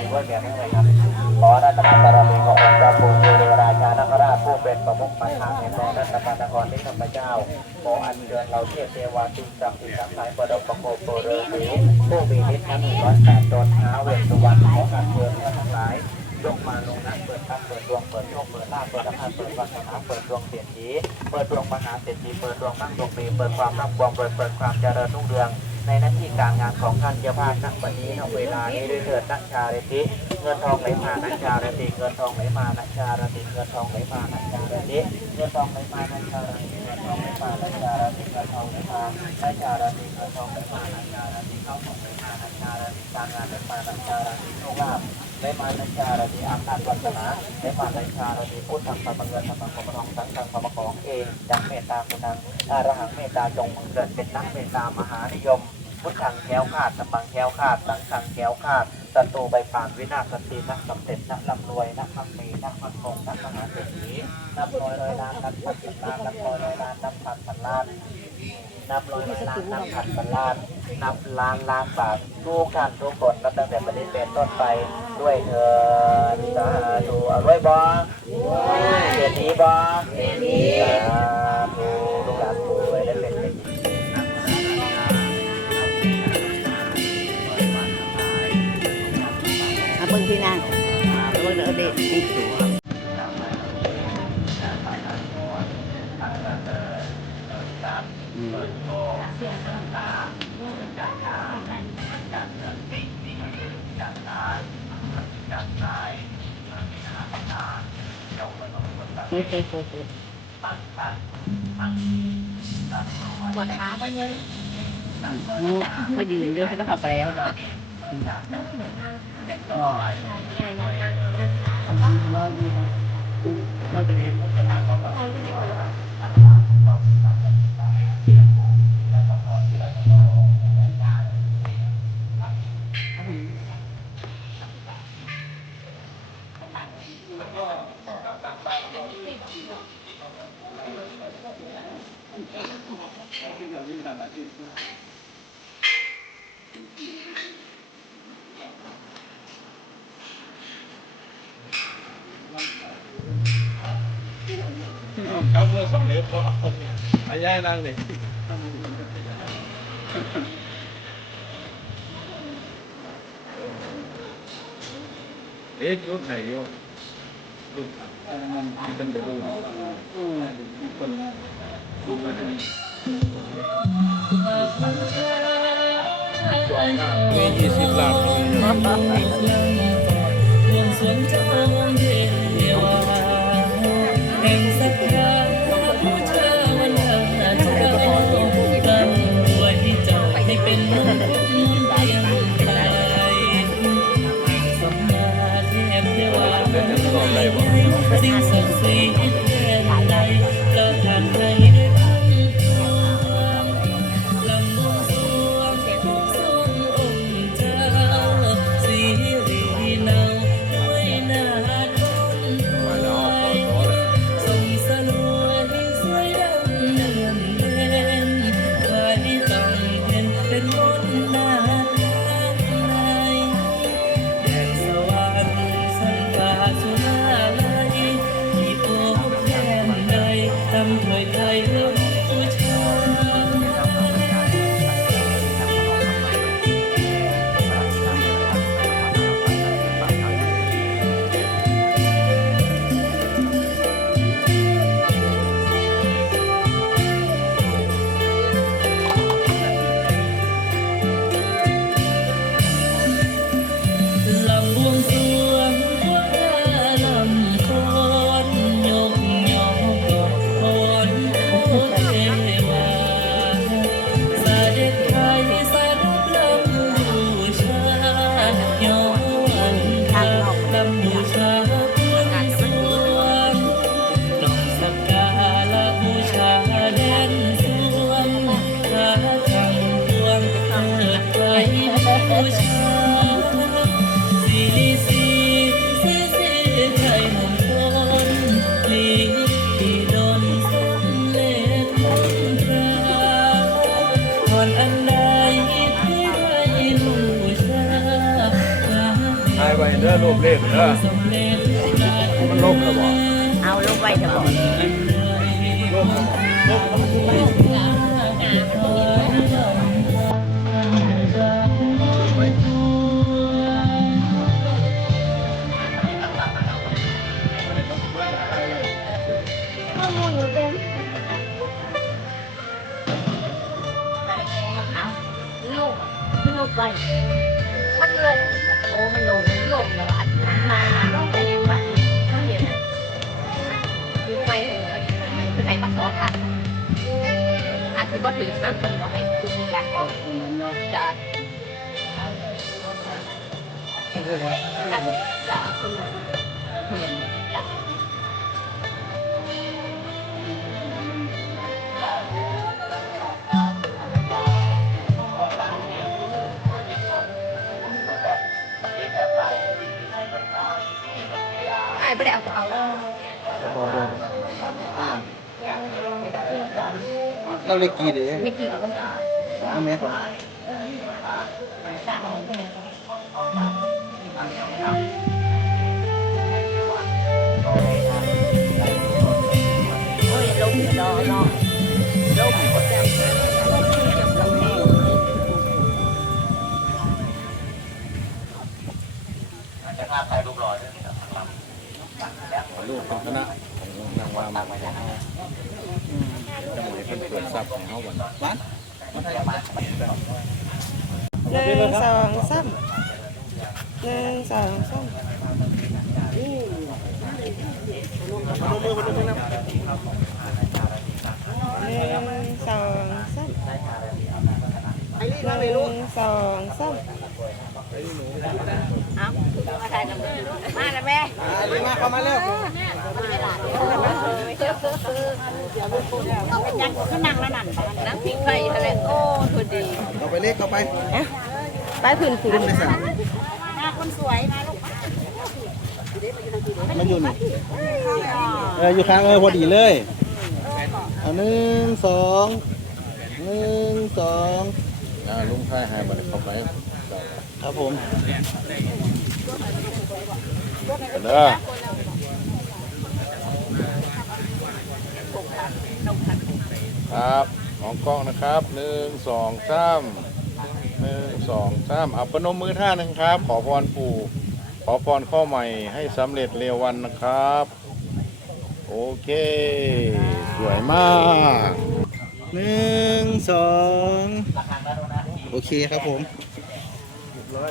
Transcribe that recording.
ดีด้วยแบบนี้เลยครับขอรัตนบารมีขององค์พระภูมิเทวราชานคราชผู้เป็นประมุขปลายทางแห่งแดนรัตนนครที่ข้าพเจ้าขออัญเชิญเราเทพเทวาสิ่งศักดิ์สิทธิ์ทั้งหลายประดมประโคปโปรเรือสีผู้มีฤทธิ์ทั้งร้อยแปดตนท้าเวสสุวรรณขออัญเชิญทั้งหลายยกมาลงนักเปิดทรัพย์เปิดดวงเปิดโชคเปิดลาภเปิดอำนาจเปิดวาสนาเปิดดวงเศรษฐีเปิดดวงมหาเศรษฐีเปิดดวงมั่งดวงปีเปิดความร่ำรวยเปิดเปิดความเจริญรุ่งเรือง ในหน้าที่การงานของท่านเจ้าภาพณวันนี้ณเวลานี้ด้วยเถิดนักชาเรติเงินทองไหลมานักชาเรติเงินทองไหลมานักชาเรติเงินทองไหลมานักชาเรติเงินทองไหลมานักชาเรติเงินทองไหลมานักชาเรติเงินทองไหลมานักชาเรติเงินทองไหลมานักชาเรติเข้าของไหลมานักชาเรติการงานไหลมานักชาเรติโชคลาภ ไหลมานชาเรติอำนาจวัฒนาไหลมานชาเรติพุทธังปัมเงินธรรมังปมทองสังฆังปมของเองจังเมตตาคุณังอรหังเมตตาจงมึงเกิดเป็นนักเมตตามหานิยม พุทธังแก้วขาดสัมบังแก้วขาดสังฆังแก้วขาดศัตรูใบผ่านวินาศสตินักสำเร็จนักร่ำรวยนักมั่งมีนักมั่นคงนักมหาเศรษฐีนับร้อยร้อยล้านนับพันพันล้านนับร้อยร้อยล้านนับพันพันล้าน นับร้อยร้อยล้านนับพันพันล้าน นับล้านล้านบาททุกท่านทุกคนนับตั้งแต่ประเด็นเป็นต้นไปด้วยเถิดสาธุอร่อยบ่เศรษฐีบ่สาธุลูกหลานป่วยและเป็นเศรษฐีเอาเบิ่งที่นั่งเอาเบิ่งเด้อเด็กนี่ อืมเฮ้ยเฮ้ยเฮ้ยเฮ้ยปวดขาไปเลยงูมายืนเดี๋ยวเขาก็เข้าไปแล้วเนาะอ๋อรออยู่นะรออยู่เอา เมื่อสองเดือนพออา ย่ายนั่งดิเอ๊ะยุดไหนยุดยุดมันเป็นเดือดอืมคนมียี่สิบล้านตรงสักดิ์สิทธิ์แค่ ไหน ทำถ ได้บูชาหายไปเด้อรูปเลขเด้อมันลบแล้วบ่เอาลงไว้จะบอกลบแล้วบ่ลบ ไปมันลง โอ้มันลงลงแล้วอัดมาต้องไปวัดต้องเห็นอยู่ไปคือใครมาสอนอัดอัดคือก็ถือนั่งคนบอกให้คุณรักจะจะคุณเห็นไอ้ ไม่ได้เอาเอาเราเล็กกี่เด้ไม่กี่เอาเอาไหมโอ้ยลงรอรอลงหมดแล้วลงแน่จะภาพถ่ายรูปรอยด้วย รูปของคณะของนางวามของเฮาจังหวะเพิ่นเปิดทรัพย์ของเฮาบ่ร้านหนึ่งสองสามหนึ่งสองสามหนึ่งสองสามหนึ่งสองสามเอาวมาถ่ายน้ำ มือมาแล้วแม่อ่าเลยมาเข้ามาเร็วเอาไปยันก็นั่งแล้วนั่นนั่งพิงไฟอะไรโอ้พอดีเอาไปเล็กเอาไปไปพื้นพื้นไปสั่งหน้าคนสวยมาลูกมันอยู่นี่เอออยู่ข้างเออพอดีเลยเอาหนึ่งสองหนึ่งสองอ่าลุงชายหายบ่ได้เข้าไปครับผม เด้อครับ ของกล้องนะครับหนึ่งสองสามหนึ่งสองสามเอาประนมมือท่าหนึ่งครับ ขอพรปู่ขอพรข้อใหม่ให้สำเร็จเร็ววันนะครับ โอเค สวยมากหนึ่งสองโอเคครับผมเรียบร้อย